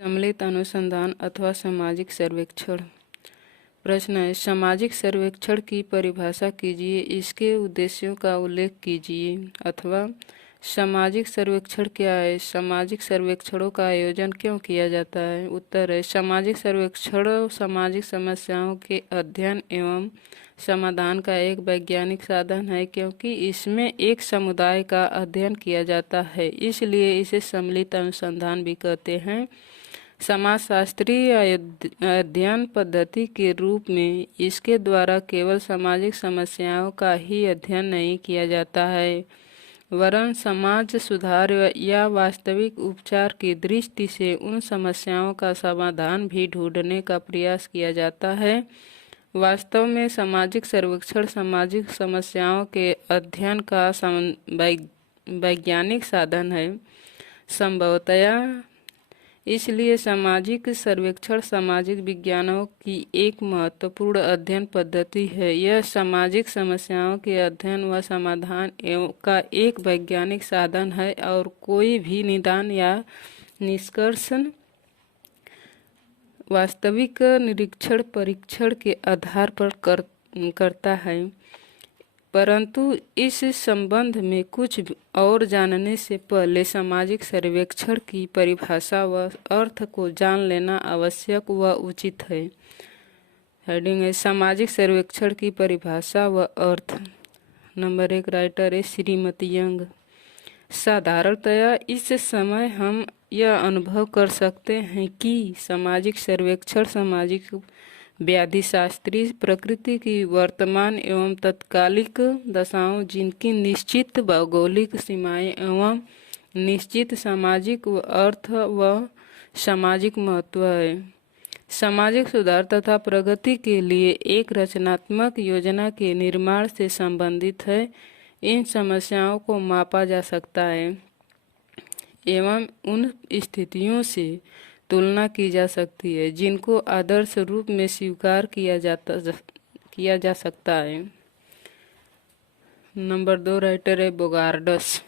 सम्मिलित अनुसंधान अथवा सामाजिक सर्वेक्षण। प्रश्न है, सामाजिक सर्वेक्षण की परिभाषा कीजिए, इसके उद्देश्यों का उल्लेख कीजिए। अथवा सामाजिक सर्वेक्षण क्या है, सामाजिक सर्वेक्षणों का आयोजन क्यों किया जाता है। उत्तर है, सामाजिक सर्वेक्षण सामाजिक समस्याओं के अध्ययन एवं समाधान का एक वैज्ञानिक साधन है, क्योंकि इसमें एक समुदाय का अध्ययन किया जाता है, इसलिए इसे सम्मिलित अनुसंधान भी कहते हैं। समाजशास्त्रीय अध्ययन पद्धति के रूप में इसके द्वारा केवल सामाजिक समस्याओं का ही अध्ययन नहीं किया जाता है, वरन समाज सुधार या वास्तविक उपचार की दृष्टि से उन समस्याओं का समाधान भी ढूंढने का प्रयास किया जाता है। वास्तव में सामाजिक सर्वेक्षण सामाजिक समस्याओं के अध्ययन का वैज्ञानिक साधन है। संभवतया इसलिए सामाजिक सर्वेक्षण सामाजिक विज्ञानों की एक महत्वपूर्ण अध्ययन पद्धति है। यह सामाजिक समस्याओं के अध्ययन व समाधान का एक वैज्ञानिक साधन है और कोई भी निदान या निष्कर्ष वास्तविक निरीक्षण परीक्षण के आधार पर करता है। परंतु इस संबंध में कुछ और जानने से पहले सामाजिक सर्वेक्षण की परिभाषा व अर्थ को जान लेना आवश्यक व उचित है। हेडिंग है, सामाजिक सर्वेक्षण की परिभाषा व अर्थ। नंबर 1 राइटर है श्रीमती यंग। साधारणतया इस समय हम यह अनुभव कर सकते हैं कि सामाजिक सर्वेक्षण सामाजिक व्याधि शास्त्रीय प्रकृति की वर्तमान एवं तत्कालिक दशाओं, जिनकी निश्चित भौगोलिक सीमाएं एवं निश्चित सामाजिक अर्थ व सामाजिक महत्व है, सामाजिक सुधार तथा प्रगति के लिए एक रचनात्मक योजना के निर्माण से संबंधित है। इन समस्याओं को मापा जा सकता है एवं उन स्थितियों से तुलना की जा सकती है जिनको आदर्श रूप में स्वीकार किया जा सकता है। नंबर 2 राइटर है बोगार्डस।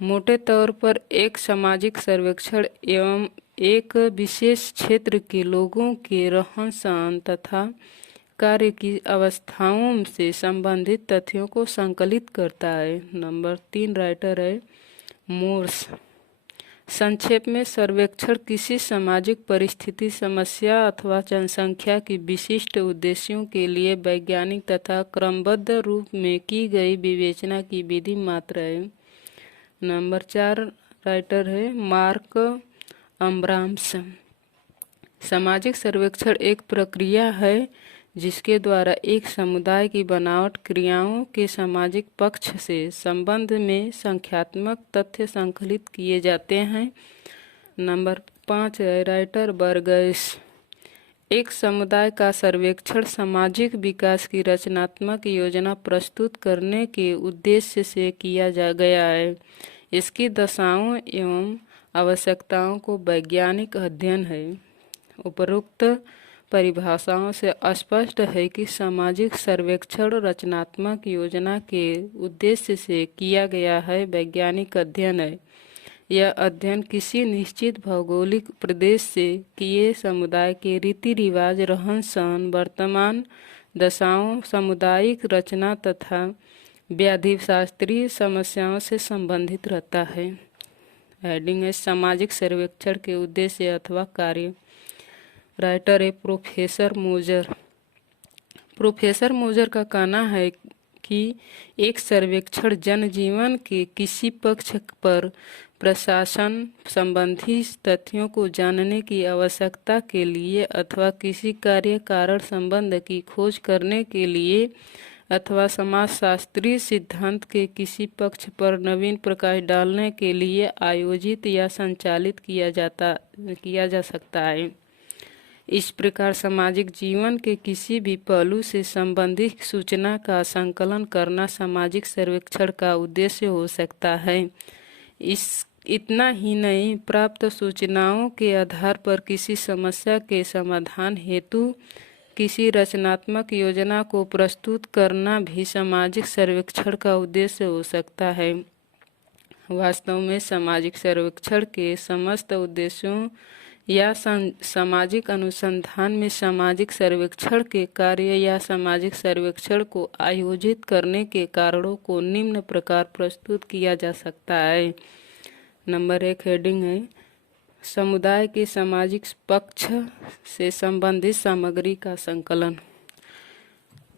मोटे तौर पर एक सामाजिक सर्वेक्षण एवं एक विशेष क्षेत्र के लोगों के रहन सहन तथा कार्य की अवस्थाओं से संबंधित तथ्यों को संकलित करता है। नंबर 3 राइटर है मोर्स। संक्षेप में, सर्वेक्षण किसी सामाजिक परिस्थिति, समस्या अथवा जनसंख्या की विशिष्ट उद्देश्यों के लिए वैज्ञानिक तथा क्रमबद्ध रूप में की गई विवेचना की विधि मात्र है। नंबर 4 राइटर है मार्क अम्ब्राम्स। सामाजिक सर्वेक्षण एक प्रक्रिया है जिसके द्वारा एक समुदाय की बनावट क्रियाओं के सामाजिक पक्ष से संबंध में संख्यात्मक तथ्य संकलित किए जाते हैं। नंबर 5 है राइटर बर्गस। एक समुदाय का सर्वेक्षण सामाजिक विकास की रचनात्मक योजना प्रस्तुत करने के उद्देश्य से किया गया है। इसकी दशाओं एवं आवश्यकताओं को वैज्ञानिक अध्ययन है। उपरोक्त परिभाषाओं से स्पष्ट है कि सामाजिक सर्वेक्षण रचनात्मक योजना के उद्देश्य से किया गया है वैज्ञानिक अध्ययन है। यह अध्ययन किसी निश्चित भौगोलिक प्रदेश से किए समुदाय के रीति रिवाज, रहन सहन, वर्तमान दशाओं, सामुदायिक रचना तथा व्याधि शास्त्रीय समस्याओं से संबंधित रहता है। हेडिंग है सामाजिक सर्वेक्षण के उद्देश्य अथवा कार्य। राइटर है प्रोफेसर मोजर। प्रोफेसर मोजर का कहना है कि एक सर्वेक्षण जनजीवन के किसी पक्ष पर प्रशासन संबंधी तथ्यों को जानने की आवश्यकता के लिए अथवा किसी कार्य कारण संबंध की खोज करने के लिए अथवा समाजशास्त्रीय सिद्धांत के किसी पक्ष पर नवीन प्रकाश डालने के लिए आयोजित या संचालित किया जा सकता है। इस प्रकार सामाजिक जीवन के किसी भी पहलू से संबंधित सूचना का संकलन करना सामाजिक सर्वेक्षण का उद्देश्य हो सकता है। इतना ही नहीं, प्राप्त सूचनाओं के आधार पर किसी समस्या के समाधान हेतु किसी रचनात्मक योजना को प्रस्तुत करना भी सामाजिक सर्वेक्षण का उद्देश्य हो सकता है। वास्तव में सामाजिक सर्वेक्षण के समस्त उद्देश्यों या सामाजिक अनुसंधान में सामाजिक सर्वेक्षण के कार्य या सामाजिक सर्वेक्षण को आयोजित करने के कारणों को निम्न प्रकार प्रस्तुत किया जा सकता है। नंबर 1 हेडिंग है समुदाय के सामाजिक पक्ष से संबंधित सामग्री का संकलन।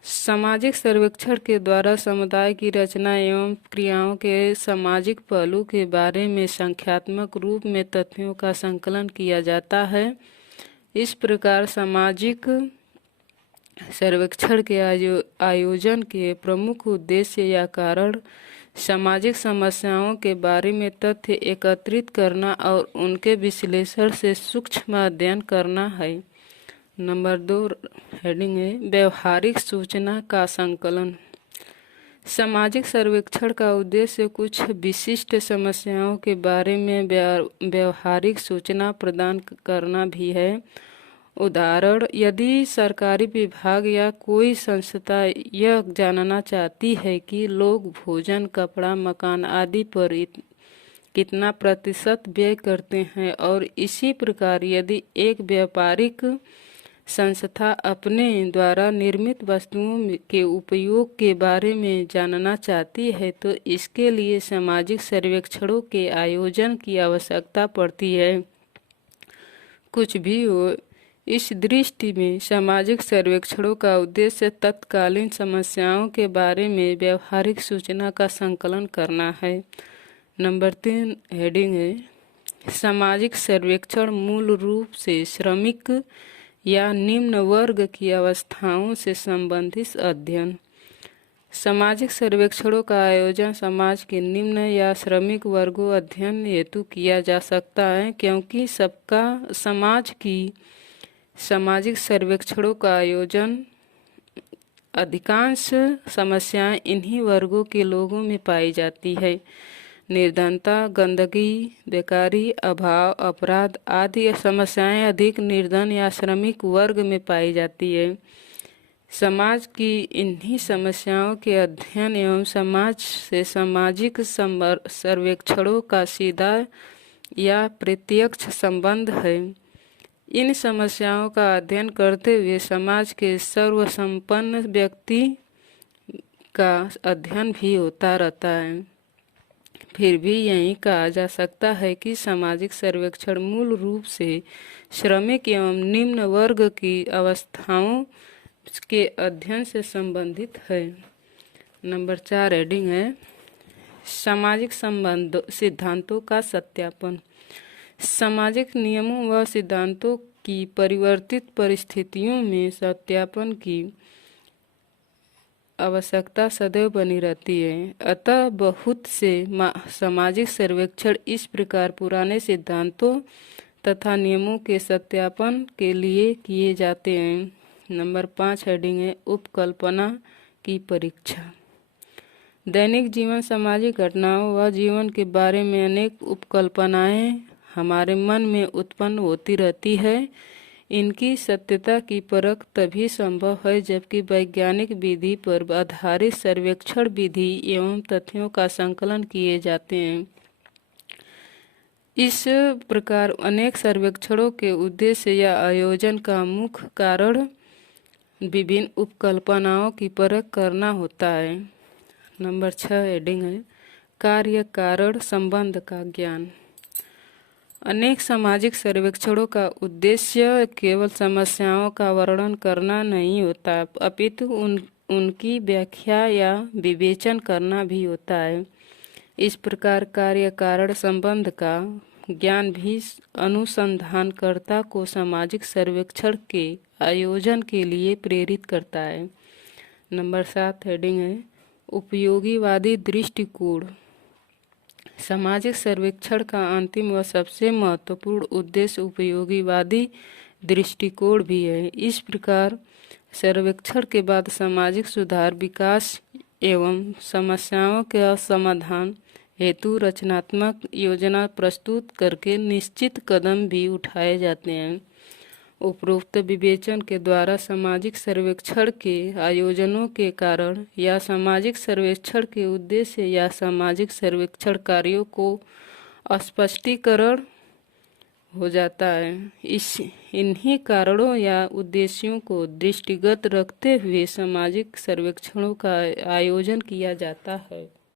सामाजिक सर्वेक्षण के द्वारा समुदाय की रचना एवं क्रियाओं के सामाजिक पहलू के बारे में संख्यात्मक रूप में तथ्यों का संकलन किया जाता है। इस प्रकार सामाजिक सर्वेक्षण के आयोजन के प्रमुख उद्देश्य या कारण सामाजिक समस्याओं के बारे में तथ्य एकत्रित करना और उनके विश्लेषण से सूक्ष्म अध्ययन करना है। नंबर 2 हेडिंग है व्यवहारिक सूचना का संकलन। सामाजिक सर्वेक्षण का उद्देश्य कुछ विशिष्ट समस्याओं के बारे में व्यवहारिक सूचना प्रदान करना भी है। उदाहरण, यदि सरकारी विभाग या कोई संस्था यह जानना चाहती है कि लोग भोजन, कपड़ा, मकान आदि पर कितना प्रतिशत व्यय करते हैं, और इसी प्रकार यदि एक व्यापारिक संस्था अपने द्वारा निर्मित वस्तुओं के उपयोग के बारे में जानना चाहती है, तो इसके लिए सामाजिक सर्वेक्षणों के आयोजन की आवश्यकता पड़ती है। कुछ भी हो, इस दृष्टि में सामाजिक सर्वेक्षणों का उद्देश्य तत्कालीन समस्याओं के बारे में व्यवहारिक सूचना का संकलन करना है। नंबर 3 हेडिंग है सामाजिक सर्वेक्षण मूल रूप से श्रमिक या निम्न वर्ग की अवस्थाओं से संबंधित अध्ययन। सामाजिक सर्वेक्षणों का आयोजन समाज के निम्न या श्रमिक वर्गों अध्ययन हेतु किया जा सकता है, क्योंकि सबका समाज की सामाजिक सर्वेक्षणों का आयोजन अधिकांश समस्याएं इन्हीं वर्गों के लोगों में पाई जाती है। निर्धनता, गंदगी, बेकारी, अभाव, अपराध आदि समस्याएं अधिक निर्धन या श्रमिक वर्ग में पाई जाती है। समाज की इन्हीं समस्याओं के अध्ययन एवं समाज से सामाजिक सर्वेक्षणों का सीधा या प्रत्यक्ष संबंध है। इन समस्याओं का अध्ययन करते हुए समाज के सर्वसंपन्न व्यक्ति का अध्ययन भी होता रहता है। फिर भी यही कहा जा सकता है कि सामाजिक सर्वेक्षण मूल रूप से श्रमिक एवं निम्न वर्ग की अवस्थाओं के अध्ययन से संबंधित है। नंबर 4 हेडिंग है सामाजिक सिद्धांतों का सत्यापन। सामाजिक नियमों व सिद्धांतों की परिवर्तित परिस्थितियों में सत्यापन की आवश्यकता सदैव बनी रहती है। अतः बहुत से सामाजिक सर्वेक्षण इस प्रकार पुराने सिद्धांतों तथा नियमों के सत्यापन के लिए किए जाते हैं। नंबर 5 हेडिंग है उपकल्पना की परीक्षा। दैनिक जीवन, सामाजिक घटनाओं व जीवन के बारे में अनेक उपकल्पनाएं हमारे मन में उत्पन्न होती रहती है। इनकी सत्यता की परख तभी संभव है जबकि वैज्ञानिक विधि पर आधारित सर्वेक्षण विधि एवं तथ्यों का संकलन किए जाते हैं। इस प्रकार अनेक सर्वेक्षणों के उद्देश्य या आयोजन का मुख्य कारण विभिन्न उपकल्पनाओं की परख करना होता है। नंबर 6 हेडिंग है कार्य कारण संबंध का ज्ञान। अनेक सामाजिक सर्वेक्षणों का उद्देश्य केवल समस्याओं का वर्णन करना नहीं होता, अपितु उनकी व्याख्या या विवेचन करना भी होता है। इस प्रकार कार्य कारण संबंध का ज्ञान भी अनुसंधानकर्ता को सामाजिक सर्वेक्षण के आयोजन के लिए प्रेरित करता है। नंबर 7 हेडिंग है उपयोगीवादी दृष्टिकोण। सामाजिक सर्वेक्षण का अंतिम व सबसे महत्वपूर्ण उद्देश्य उपयोगीवादी दृष्टिकोण भी है। इस प्रकार सर्वेक्षण के बाद सामाजिक सुधार, विकास एवं समस्याओं के समाधान हेतु रचनात्मक योजना प्रस्तुत करके निश्चित कदम भी उठाए जाते हैं। उपरोक्त विवेचन के द्वारा सामाजिक सर्वेक्षण के आयोजनों के कारण या सामाजिक सर्वेक्षण के उद्देश्य या सामाजिक सर्वेक्षण कार्यों को स्पष्टीकरण हो जाता है। इन्हीं कारणों या उद्देश्यों को दृष्टिगत रखते हुए सामाजिक सर्वेक्षणों का आयोजन किया जाता है।